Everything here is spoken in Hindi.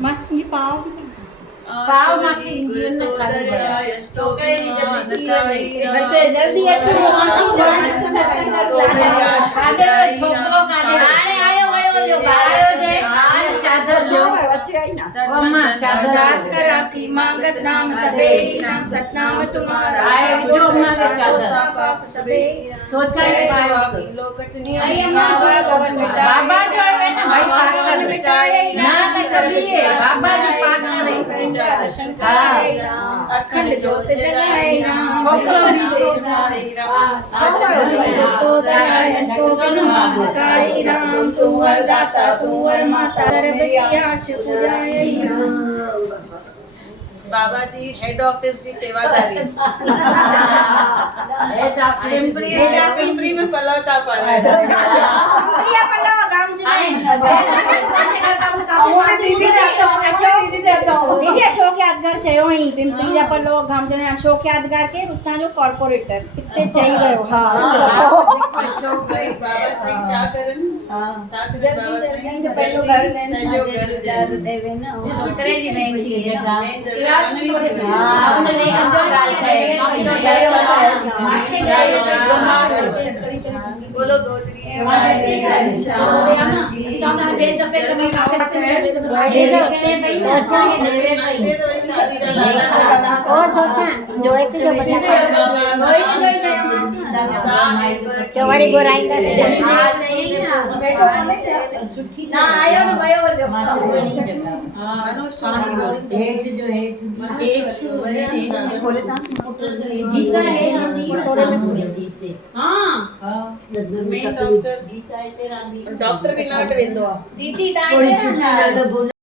मस्त मी पाव पाव माखी इंडियन में खाली बस जल्दी अच्छी मांगत नाम सबे नाम सतनाम तुम्हारा पाप सबे सोचा बाबा जो है ना भाई पागल मिटाए ना सभी है बाबा जी पागल है दर्शन कराए अखंड ज्योत जलाए छोकरो भी देखाए राम तू वरदाता तू वर माता सर्वजियाश पुजाए बाबा जी हेड ऑफिस जी सेवादारी पिंपरी में पलवता पर दीदी अशोक यादगार चयो ही पिंपरी जा पल्लो गाम जने अशोक यादगार के उतना जो कॉर्पोरेटर इतने चई गयो हां अशोक भाई बाबा सही चा करन चा करन बाबा सही पहलो घर ने जो घर सेवे ना उतरे जी में थी बोलो गोत्री और सोचा जो एक जो चौड़ी गोराई का ना आयो ना भयो बोलो गीता है हां मेन डॉक्टर गीता है तेरा डॉक्टर भी नाट वेंदो दीदी दाई